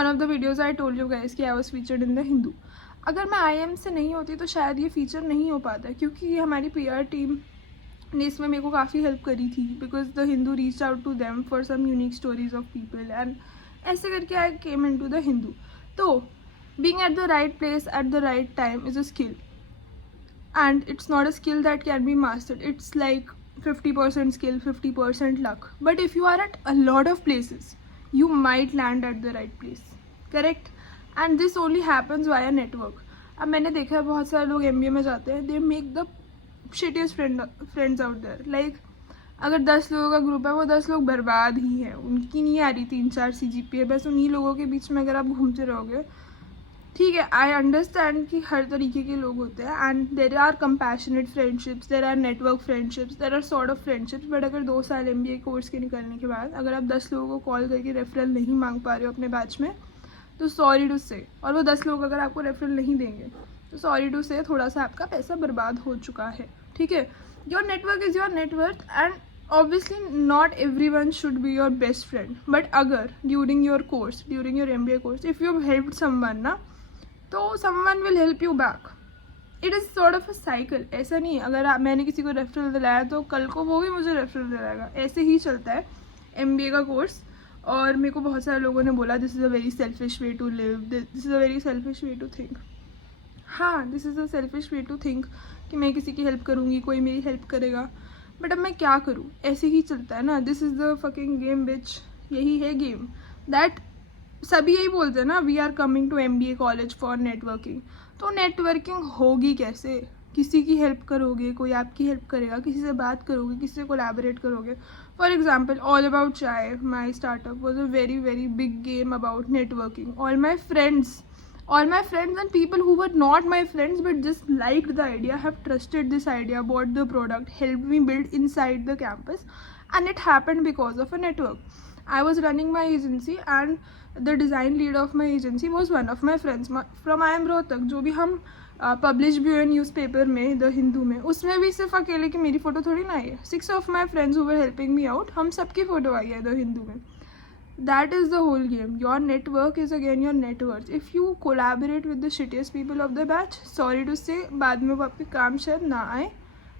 One of the videos I told you guys कि I was featured in the Hindu. अगर मैं IIM से नहीं होती तो शायद ये फीचर नहीं हो पाता, क्योंकि हमारी PR टीम ने इसमें मेरे को काफ़ी हेल्प करी थी, because the Hindu reach out to them for some unique stories of people and ऐसे करके I came in to the Hindu. तो being at the right place at the right time is a skill, and it's not a skill that can be mastered. It's like 50% skill, 50% luck. But if you are at a lot of places, you might land at the right place, correct? And this only happens via network. अब मैंने देखा है बहुत सारे लोग MBA में जाते हैं, they make the shittiest friends out there. Like अगर 10 लोगों का ग्रुप है, वो 10 लोग बर्बाद ही हैं, उनकी नहीं आ रही 3-4 CGPA, बस उन्हीं लोगों के बीच में अगर आप घूमते रहोगे, ठीक है। आई अंडरस्टैंड कि हर तरीके के लोग होते हैं and there are compassionate friendships, there are network friendships, there are sort of friendships. But अगर 2 साल MBA कोर्स के निकलने के बाद अगर आप 10 लोगों को कॉल करके रेफरल नहीं मांग पा रहे हो अपने बैच में, तो सॉरी टू से, और वो 10 लोग अगर आपको रेफरल नहीं देंगे तो सॉरी टू से, थोड़ा सा आपका पैसा बर्बाद हो चुका है, ठीक है। Your network is your net worth and obviously not every one should be your best friend. But अगर during your course, during your MBA course, if you have helped someone ना, तो someone will help you back. It is sort of a cycle. ऐसा नहीं अगर मैंने किसी को referral दिलाया तो कल को वो भी मुझे रेफरल दिलाएगा, ऐसे ही चलता है MBA का कोर्स। और मेरे को बहुत सारे लोगों ने बोला this is a very selfish way to live, this is a very selfish way to think. हाँ, this is a selfish way to think कि मैं किसी की हेल्प करूँगी, कोई मेरी हेल्प करेगा, बट अब मैं क्या करूँ, ऐसे ही चलता है ना। This is the fucking game bitch, यही है गेम। दैट सभी यही बोलते हैं ना, we are coming to MBA college for networking. तो नेटवर्किंग होगी कैसे? किसी की हेल्प करोगे, कोई आपकी हेल्प करेगा, किसी से बात करोगे, किसी से कोलैबोरेट करोगे। फॉर एग्जाम्पल, ऑल अबाउट चाय, my startup was a very very big game about networking. All my friends and people who were not my friends but just liked the idea, have trusted this idea, bought the product, helped me build inside the campus, and it happened because of a network. I was running my agency and the design lead of my agency was one of my friends from IIM Rohtak, जो भी हम publish भी हुए newspaper में, the Hindu में, उसमें भी सिर्फ अकेले की मेरी फ़ोटो थोड़ी ना आई है। 6 of my friends who were helping me out, हम सबकी फ़ोटो आई है द हिंदू में। That is the whole game. Your network is again your net worth. If you collaborate with the shittiest people of the batch, sorry to say, बाद में वो आपके काम शायद ना आए,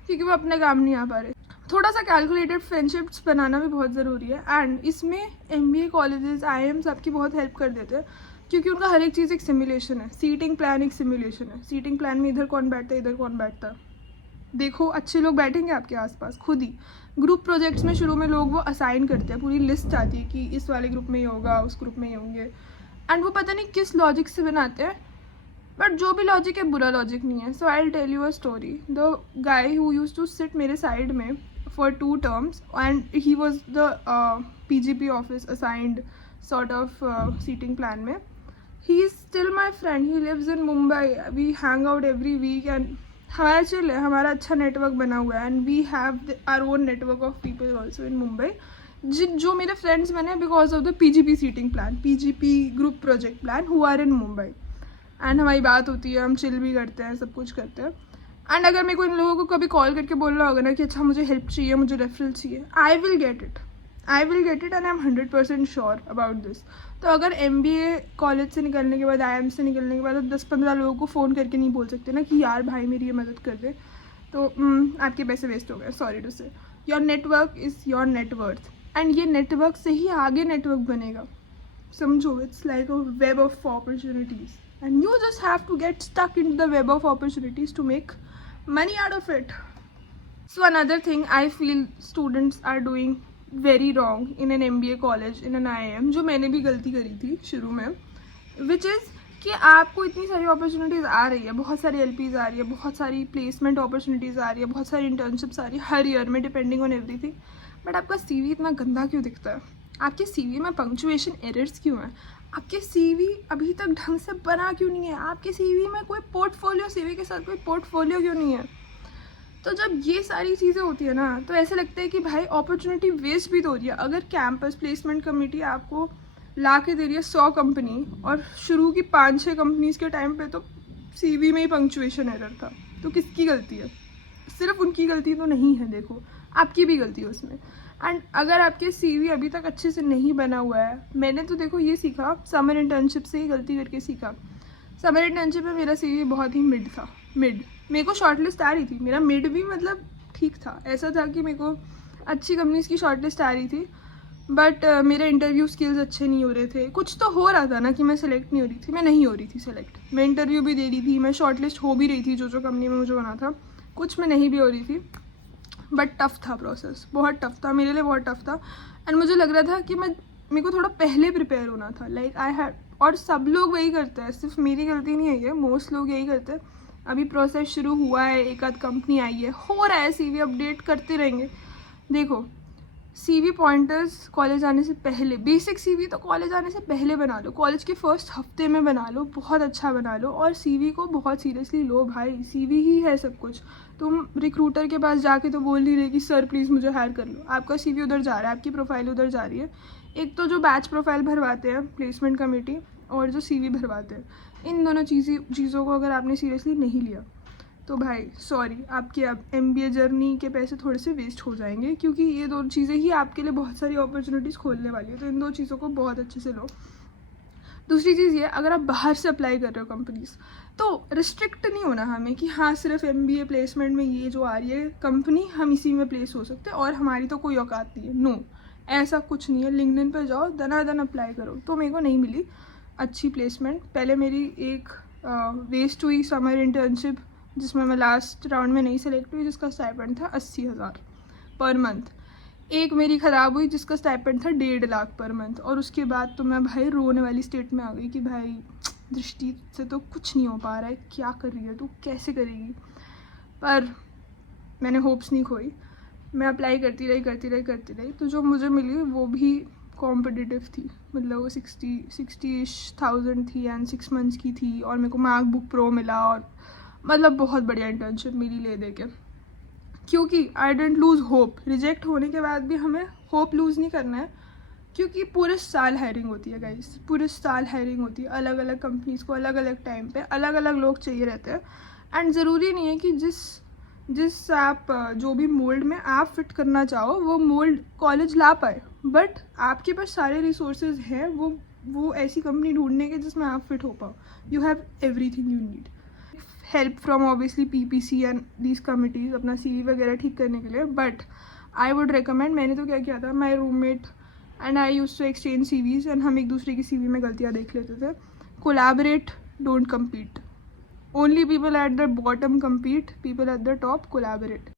क्योंकि वो अपने काम नहीं आ पा रहे। थोड़ा सा कैलकुलेटेड फ्रेंडशिप्स बनाना भी बहुत ज़रूरी है। एंड इसमें MBA कॉलेजेस, IIMs आपकी बहुत हेल्प कर देते हैं, क्योंकि उनका हर एक चीज़ एक सिमुलेशन है। सीटिंग प्लान एक सिमुलेशन है। सीटिंग प्लान में इधर कौन बैठता है, इधर कौन बैठता है, देखो अच्छे लोग बैठेंगे आपके आसपास खुद ही। ग्रुप प्रोजेक्ट्स में शुरू में लोग वो असाइन करते हैं, पूरी लिस्ट आती है कि इस वाले ग्रुप में ये होगा, उस ग्रुप में ये होंगे, एंड वो पता नहीं किस लॉजिक से बनाते हैं, बट जो भी लॉजिक है बुरा लॉजिक नहीं है। So I will tell you a story. The guy who used to sit मेरे साइड में for 2 terms and he was the PGP office assigned sort of seating plan में, he is still my friend, he lives in Mumbai, we hang out every week and हमारा chill है, हमारा अच्छा network बना हुआ है, and we have our own network of people also in Mumbai, जो मेरे फ्रेंड्स बने because of the PGP seating plan, PGP group project plan, who are in Mumbai. And हमारी बात होती है, हम चिल भी करते हैं, सब कुछ करते हैं। एंड अगर मेरे को इन लोगों को कभी कॉल करके बोलना होगा ना कि अच्छा मुझे हेल्प चाहिए, मुझे रेफरल चाहिए, I will get it and I am 100% sure about this. तो अगर MBA कॉलेज से निकलने के बाद, IIM से निकलने के बाद 10-15 लोगों को फ़ोन करके नहीं बोल सकते ना कि यार भाई मेरी ये मदद कर दे, तो आपके पैसे वेस्ट हो गए। Sorry to say, your network is your net worth, worth ये नेटवर्क से ही आगे नेटवर्क बनेगा, समझो। It's like a web of opportunities and you just have to get stuck in the web of opportunities to make money out of it. So another thing I feel students are doing very wrong in an MBA college, in an IIM, जो मैंने भी गलती करी थी शुरू में, which is कि आपको इतनी सारी अपॉर्चुनिटीज़ आ रही है, बहुत सारी LPs आ रही है, बहुत सारी प्लेसमेंट अपॉर्चुनिटीज़ आ रही है, बहुत सारी इंटर्नशिप्स आ रही है हर ईयर में, डिपेंडिंग ऑन एवरीथिंग, बट आपका CV इतना गंदा क्यों दिखता है? आपके CV में पंक्चुएशन एरर्स क्यों हैं? आपके CV अभी तक ढंग से बना क्यों नहीं है? आपके CV में कोई पोर्टफोलियो, CV के साथ कोई पोर्टफोलियो क्यों नहीं है? तो जब ये सारी चीज़ें होती है ना, तो ऐसे लगता है कि भाई अपॉर्चुनिटी वेस्ट भी तो हो रही है। अगर कैंपस प्लेसमेंट कमेटी आपको ला के दे रही है 100 कंपनी, और शुरू की 5-6 कंपनीज़ के टाइम पे तो CV में ही पंक्चुएशन एरर था, तो किसकी गलती है? सिर्फ उनकी गलती तो नहीं है, देखो आपकी भी गलती है उसमें। एंड अगर आपके सीवी अभी तक अच्छे से नहीं बना हुआ है, मैंने तो देखो ये सीखा समर इंटर्नशिप से ही गलती करके सीखा। समर इंटर्नशिप में मेरा सीवी बहुत ही मिड था, मिड। मेरे को शॉर्टलिस्ट आ रही थी, मेरा मिड भी मतलब ठीक था, ऐसा था कि मेरे को अच्छी कंपनीज की शॉर्टलिस्ट आ रही थी, बट मेरे इंटरव्यू स्किल्स अच्छे नहीं हो रहे थे। कुछ तो हो रहा था ना कि मैं सेलेक्ट नहीं हो रही थी, मैं नहीं हो रही थी सेलेक्ट। मैं इंटरव्यू भी दे रही थी, मैं शॉर्टलिस्ट हो भी रही थी जो कंपनी में मुझे होना था, कुछ में नहीं भी हो रही थी। बट टफ़ था प्रोसेस, बहुत टफ़ था मेरे लिए, बहुत टफ़ था। एंड मुझे लग रहा था कि मेरे को थोड़ा पहले प्रिपेयर होना था, लाइक आई हैड। और सब लोग वही करते हैं, सिर्फ मेरी गलती नहीं है ये, मोस्ट लोग यही करते हैं। अभी प्रोसेस शुरू हुआ है, एक आध कंपनी आई है, हो रहा है, सीवी अपडेट करते रहेंगे। देखो, सीवी पॉइंटर्स कॉलेज आने से पहले, बेसिक सीवी तो कॉलेज आने से पहले बना लो, कॉलेज के फर्स्ट हफ्ते में बना लो, बहुत अच्छा बना लो। और सीवी को बहुत सीरियसली लो भाई, सीवी ही है सब कुछ। तुम रिक्रूटर के पास जाके तो बोल नहीं रहे कि सर प्लीज़ मुझे हायर कर लो, आपका सीवी उधर जा रहा है, आपकी प्रोफाइल उधर जा रही है। एक तो जो बैच प्रोफाइल भरवाते हैं प्लेसमेंट कमेटी, और जो सीवी भरवाते हैं, इन दोनों चीज़ों को अगर आपने सीरियसली नहीं लिया तो भाई सॉरी, आपकी अब MBA जर्नी के पैसे थोड़े से वेस्ट हो जाएंगे, क्योंकि ये दो चीज़ें ही आपके लिए बहुत सारी अपॉर्चुनिटीज़ खोलने वाली है। तो इन दो चीज़ों को बहुत अच्छे से लो। दूसरी चीज़ ये, अगर आप बाहर से अप्लाई कर रहे हो कंपनीज, तो रिस्ट्रिक्ट नहीं होना हमें कि हाँ सिर्फ MBA प्लेसमेंट में ये जो आ रही है कंपनी, हम इसी में प्लेस हो सकते हैं और हमारी तो कोई औकात नहीं है। नो, ऐसा कुछ नहीं है। लिंक्डइन पर जाओ, दनादन अप्लाई करो। तो मेरे को नहीं मिली अच्छी प्लेसमेंट। पहले मेरी एक वेस्ट हुई समर इंटर्नशिप, जिसमें मैं लास्ट राउंड में नहीं सेलेक्ट हुई, जिसका स्टाइपेंड था 80,000 पर मंथ। एक मेरी ख़राब हुई जिसका स्टाइपेंड था 1.5 लाख पर मंथ। और उसके बाद तो मैं भाई रोने वाली स्टेट में आ गई कि भाई दृष्टि से तो कुछ नहीं हो पा रहा है, क्या कर रही है तू, कैसे करेगी। पर मैंने होप्स नहीं खोई, मैं अप्लाई करती रही। तो जो मुझे मिली वो भी कॉम्पिटिटिव थी, मतलब वो 60,000 थी एंड 6 मंथ्स की थी। और मेरे को मैकबुक प्रो मिला, और मतलब बहुत बढ़िया इंटर्नशिप मिली ले दे के। क्योंकि आई डेंट लूज़ होप। रिजेक्ट होने के बाद भी हमें होप लूज़ नहीं करना है, क्योंकि पूरे साल हायरिंग होती है गाइस, पूरे साल हायरिंग होती है। अलग अलग कंपनीज़ को अलग अलग टाइम पे अलग अलग लोग चाहिए रहते हैं। एंड ज़रूरी नहीं है कि जिस आप जो भी मोल्ड में आप फिट करना चाहो वो मोल्ड कॉलेज ला पाए, बट आपके पास सारे रिसोर्सेज हैं वो ऐसी कंपनी ढूंढने के जिसमें आप फिट हो पाओ। You have everything you need. Help from obviously PPC and these committees अपना CV वगैरह ठीक करने के लिए। बट आई वुड रिकमेंड, मैंने तो क्या किया था, my roommate and I used to exchange CVs and हम एक दूसरे की CV में गलतियाँ देख लेते थे। Collaborate, don't compete. Only people at the bottom compete, people at the top collaborate.